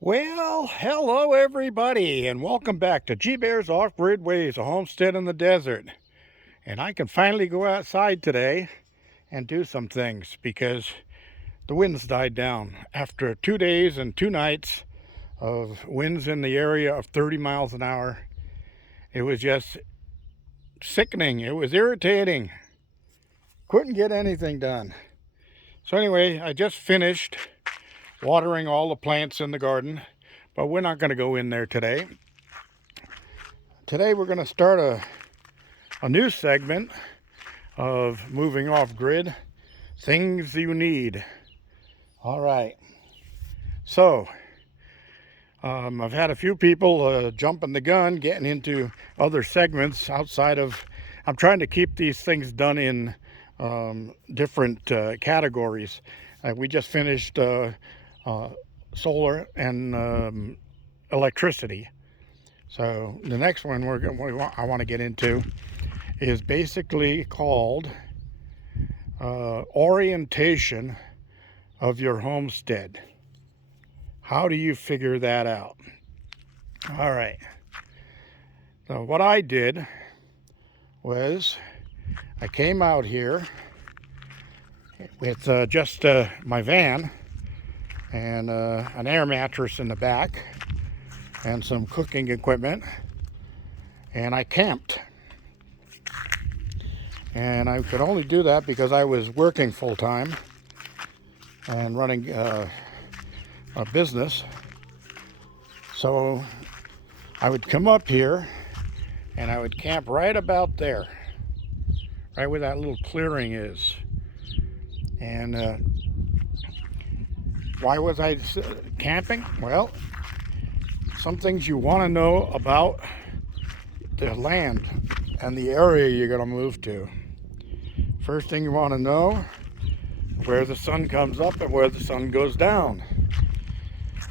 Well, hello everybody, and welcome back to G Bear's Off-Grid Ways, a homestead in the desert. And I can finally go outside today and do some things because the winds died down. After 2 days and 2 nights of winds in the area of 30 miles an hour, it was just sickening. It was irritating. Couldn't get anything done. So anyway, I just finished watering all the plants in the garden, but we're not going to go in there today. Today we're going to start a new segment of moving off grid, things you need. All right, so I've had a few people jumping the gun, getting into other segments outside of, I'm trying to keep these things done in different categories. We just finished solar and electricity. So the next one I want to get into is basically called orientation of your homestead. How do you figure that out? All right. So what I did was I came out here with just my van and an air mattress in the back and some cooking equipment, and I camped. And I could only do that because I was working full-time and running a business. So I would come up here and I would camp right about there, right where that little clearing is. And why was I camping? Well, some things you want to know about the land and the area you're going to move to. First thing you want to know, where the sun comes up and where the sun goes down.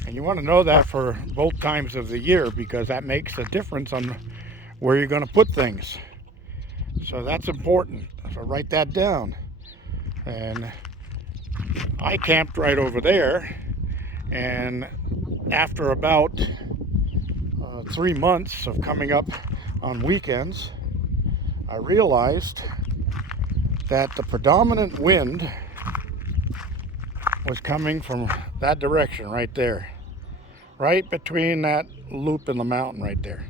And you want to know that for both times of the year because that makes a difference on where you're going to put things. So that's important. So write that down. And I camped right over there, and after about 3 months of coming up on weekends, I realized that the predominant wind was coming from that direction right there, right between that loop in the mountain right there,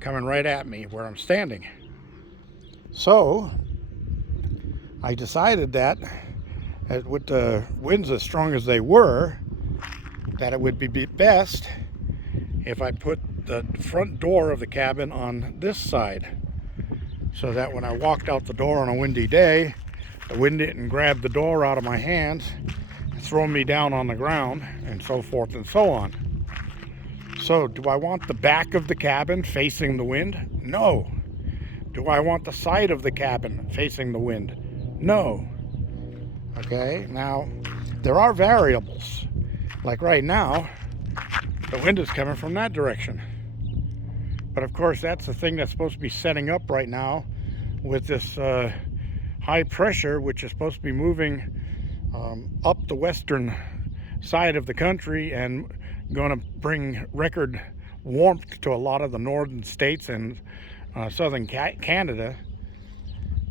coming right at me where I'm standing. So I decided that with the winds as strong as they were, that it would be best if I put the front door of the cabin on this side, so that when I walked out the door on a windy day, the wind didn't grab the door out of my hands and throw me down on the ground, and so forth and so on. So do I want the back of the cabin facing the wind? No. Do I want the side of the cabin facing the wind? No. Okay, now there are variables. Like right now, the wind is coming from that direction. But of course, that's the thing that's supposed to be setting up right now with this high pressure, which is supposed to be moving up the western side of the country and going to bring record warmth to a lot of the northern states and southern Canada.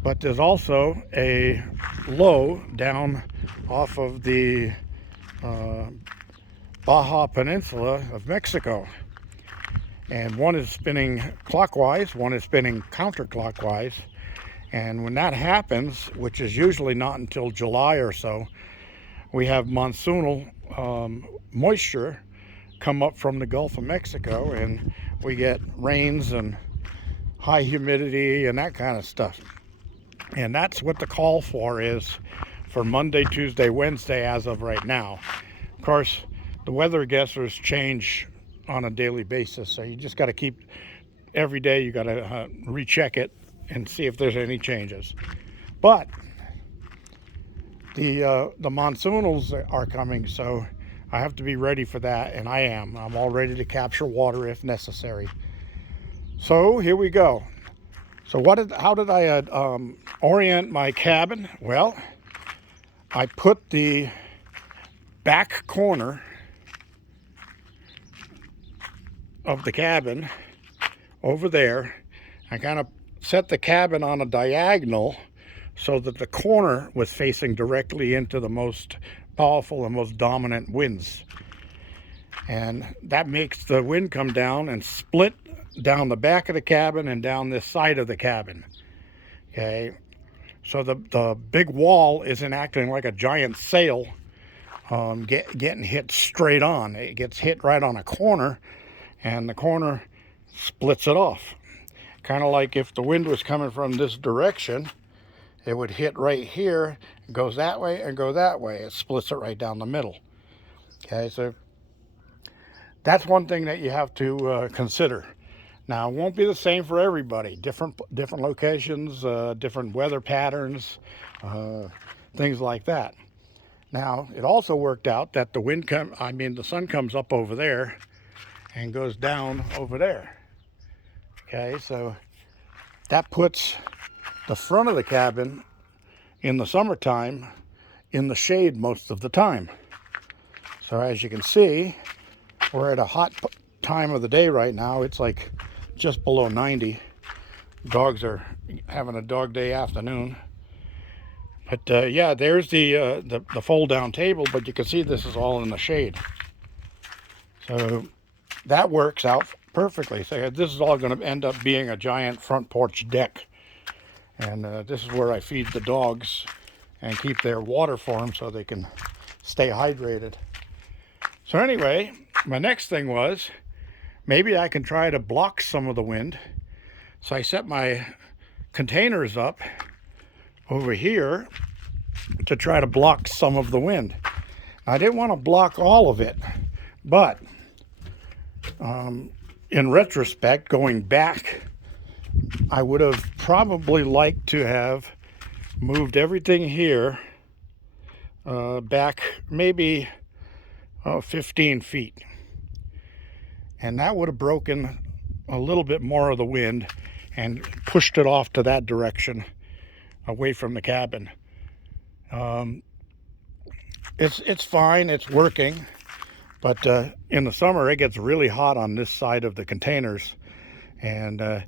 But there's also a low down off of the Baja Peninsula of Mexico. And one is spinning clockwise, one is spinning counterclockwise. And when that happens, which is usually not until July or so, we have monsoonal moisture come up from the Gulf of Mexico, and we get rains and high humidity and that kind of stuff. And that's what the call for is for Monday, Tuesday, Wednesday as of right now. Of course, the weather guessers change on a daily basis, so you just got to keep, every day you got to recheck it and see if there's any changes. But the monsoonals are coming, so I have to be ready for that, and I'm all ready to capture water if necessary. So here we go. So how did I orient my cabin? Well, I put the back corner of the cabin over there. I kind of set the cabin on a diagonal so that the corner was facing directly into the most powerful and most dominant winds. And that makes the wind come down and split down the back of the cabin and down this side of the cabin. Okay, so the big wall isn't acting like a giant sail, getting hit straight on. It gets hit right on a corner, and the corner splits it off. Kind of like if the wind was coming from this direction, it would hit right here, goes that way and go that way. It splits it right down the middle. Okay, so that's one thing that you have to consider. Now, it won't be the same for everybody. Different locations, different weather patterns, things like that. Now, it also worked out that the sun comes up over there and goes down over there. Okay, so that puts the front of the cabin in the summertime in the shade most of the time. So as you can see, we're at a hot time of the day right now. It's like just below 90. Dogs are having a dog day afternoon. But yeah, there's the fold down table, but you can see this is all in the shade. So that works out perfectly. So this is all going to end up being a giant front porch deck. And this is where I feed the dogs and keep their water for them so they can stay hydrated. So anyway, my next thing was, maybe I can try to block some of the wind. So I set my containers up over here to try to block some of the wind. I didn't want to block all of it, but in retrospect, going back, I would have probably liked to have moved everything here back maybe 15 feet. And that would have broken a little bit more of the wind and pushed it off to that direction away from the cabin. It's fine, it's working, but in the summer it gets really hot on this side of the containers, and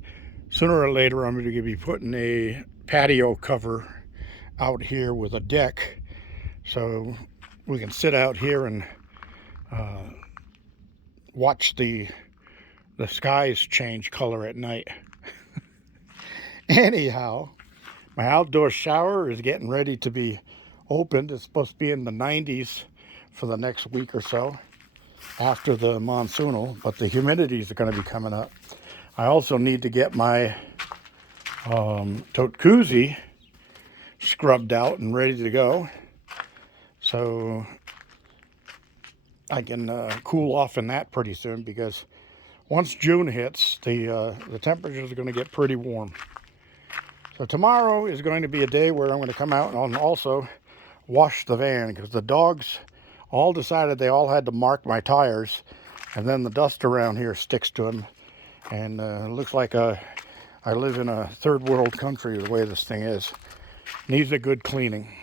sooner or later I'm going to be putting a patio cover out here with a deck so we can sit out here and watch the skies change color at night. Anyhow, my outdoor shower is getting ready to be opened. It's supposed to be in the 90s for the next week or so after the monsoonal, but the humidities are going to be coming up. I also need to get my tote koozie scrubbed out and ready to go so I can cool off in that pretty soon, because once June hits, the temperatures are going to get pretty warm. So tomorrow is going to be a day where I'm going to come out and also wash the van, because the dogs all decided they all had to mark my tires, and then the dust around here sticks to them, and it looks like I live in a third world country the way this thing is. Needs a good cleaning.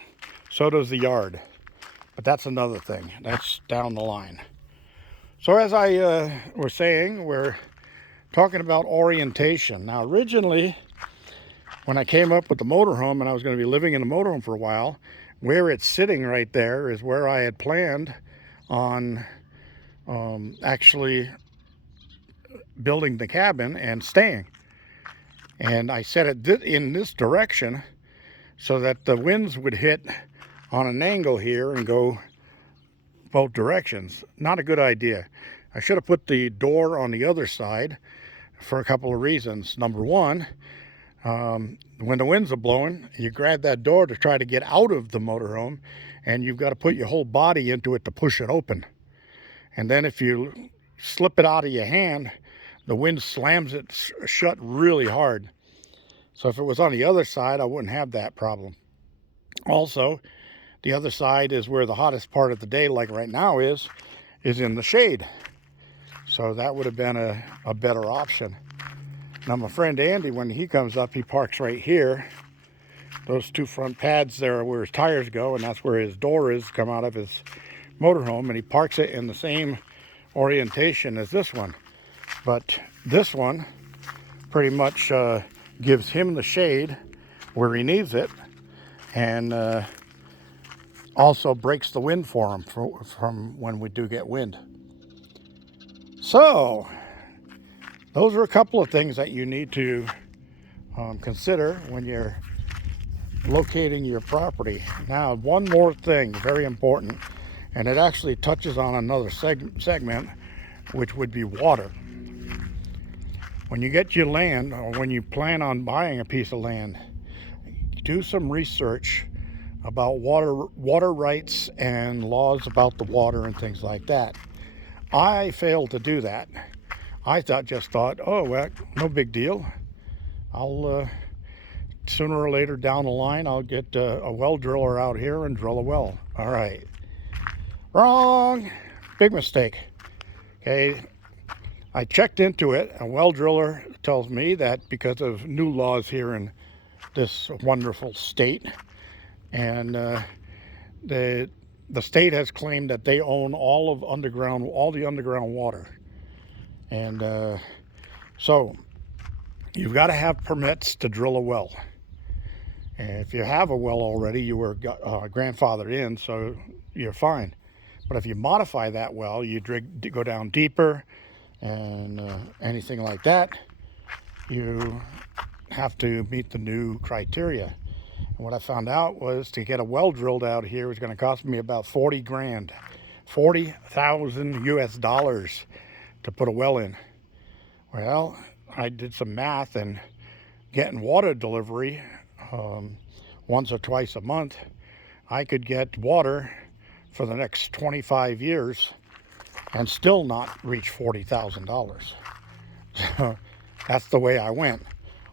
So does the yard, but that's another thing. That's down the line. So as I was saying, we're talking about orientation. Now originally, when I came up with the motorhome and I was going to be living in a motorhome for a while, where it's sitting right there is where I had planned on actually building the cabin and staying. And I set it in this direction so that the winds would hit on an angle here and go both directions. Not a good idea. I should have put the door on the other side for a couple of reasons. Number one, when the winds are blowing, you grab that door to try to get out of the motorhome, and you've got to put your whole body into it to push it open. And then if you slip it out of your hand, the wind slams it shut really hard. So if it was on the other side, I wouldn't have that problem. Also, the other side is where the hottest part of the day, like right now, is in the shade. So that would have been a better option. Now my friend Andy, when he comes up, he parks right here. Those two front pads there are where his tires go, and that's where his door is, come out of his motorhome, and he parks it in the same orientation as this one. But this one pretty much gives him the shade where he needs it, and also breaks the wind for him from when we do get wind. So those are a couple of things that you need to consider when you're locating your property. Now, one more thing, very important, and it actually touches on another segment, which would be water. When you get your land, or when you plan on buying a piece of land, do some research about water rights and laws about the water and things like that. I failed to do that. I just thought, oh, well, no big deal. I'll sooner or later down the line, I'll get a well driller out here and drill a well. All right. Wrong. Big mistake. Okay. I checked into it. A well driller tells me that because of new laws here in this wonderful state, and the state has claimed that they own all the underground water, and so you've got to have permits to drill a well. And if you have a well already, you were grandfathered in, so you're fine. But if you modify that well, you go down deeper and anything like that, you have to meet the new criteria. And what I found out was to get a well drilled out here was going to cost me about 40 grand, 40,000 US dollars to put a well in. Well, I did some math, and getting water delivery once or twice a month, I could get water for the next 25 years and still not reach $40,000. So that's the way I went.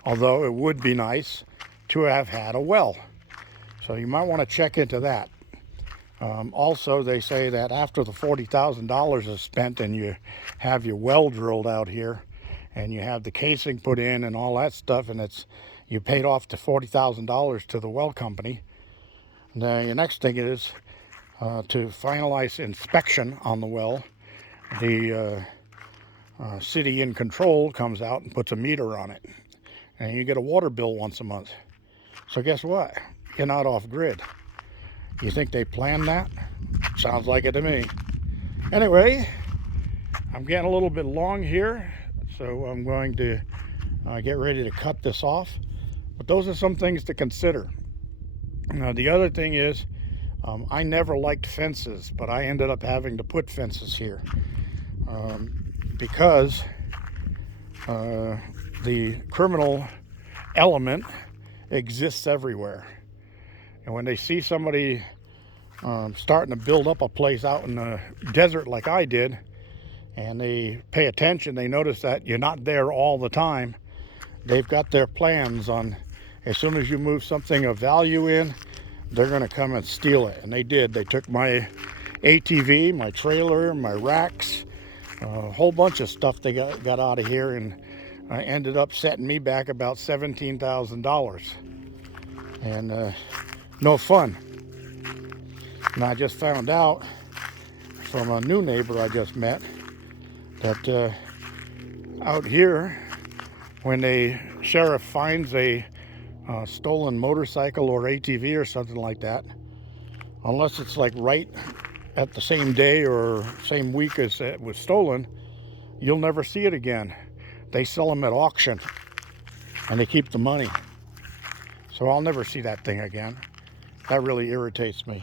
Although it would be nice to have had a well. So you might want to check into that. Also, they say that after the $40,000 is spent and you have your well drilled out here and you have the casing put in and all that stuff, and you paid off the $40,000 to the well company, then your next thing is to finalize inspection on the well. The city in control comes out and puts a meter on it, and you get a water bill once a month. So guess what? You're not off grid. You think they planned that? Sounds like it to me. Anyway, I'm getting a little bit long here, so I'm going to get ready to cut this off. But those are some things to consider. Now, the other thing is, I never liked fences, but I ended up having to put fences here because the criminal element exists everywhere. And when they see somebody starting to build up a place out in the desert like I did, and they pay attention, they notice that you're not there all the time. They've got their plans on, as soon as you move something of value in, they're going to come and steal it. And they did. They took my ATV, my trailer, my racks, a whole bunch of stuff they got out of here, and ended up setting me back about $17,000. And no fun. And I just found out from a new neighbor I just met that out here, when the sheriff finds a stolen motorcycle or ATV or something like that, unless it's like right at the same day or same week as it was stolen, you'll never see it again. They sell them at auction and they keep the money. So I'll never see that thing again. That really irritates me.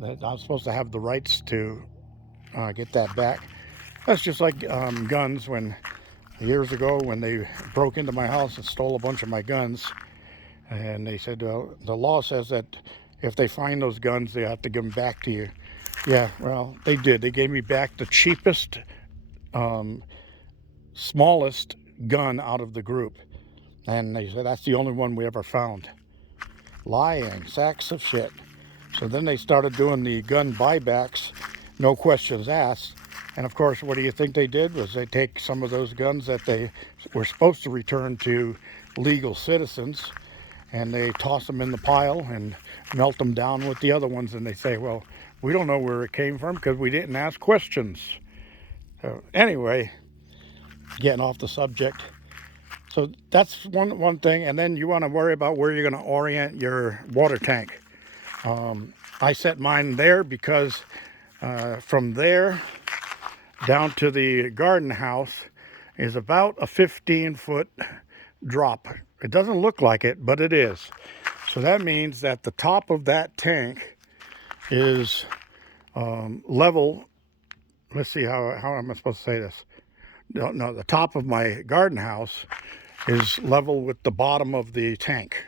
That I'm supposed to have the rights to get that back. That's just like guns. When years ago, when they broke into my house and stole a bunch of my guns, and they said the law says that if they find those guns, they have to give them back to you. Yeah, well, they did. They gave me back the cheapest, smallest gun out of the group, and they said that's the only one we ever found. Lying sacks of shit. So then they started doing the gun buybacks, no questions asked. And of course, what do you think they did? Was they take some of those guns that they were supposed to return to legal citizens, and they toss them in the pile and melt them down with the other ones, and they say, well, we don't know where it came from because we didn't ask questions. So anyway, getting off the subject. So that's one thing, and then you want to worry about where you're going to orient your water tank. I set mine there because from there down to the garden house is about a 15-foot drop. It doesn't look like it, but it is. So that means that the top of that tank is level. Let's see, how am I supposed to say this? No, the top of my garden house is level with the bottom of the tank.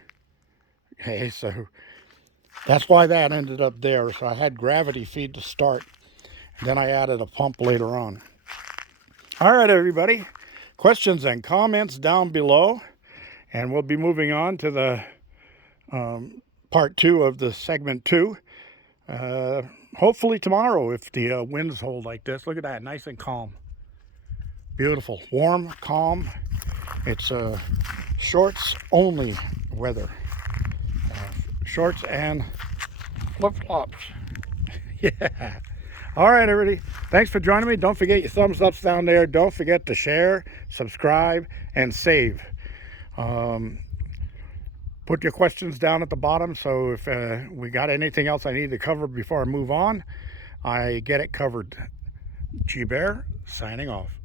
Okay, so that's why that ended up there. So I had gravity feed to start, and then I added a pump later on. All right, everybody, questions and comments down below, and we'll be moving on to the part 2 of the segment 2. Hopefully tomorrow, if the winds hold like this. Look at that, nice and calm. Beautiful, warm, calm. It's shorts only weather. Shorts and flip-flops. Yeah. All right, everybody. Thanks for joining me. Don't forget your thumbs ups down there. Don't forget to share, subscribe, and save. Put your questions down at the bottom, so if we got anything else I need to cover before I move on, I get it covered. G Bear, signing off.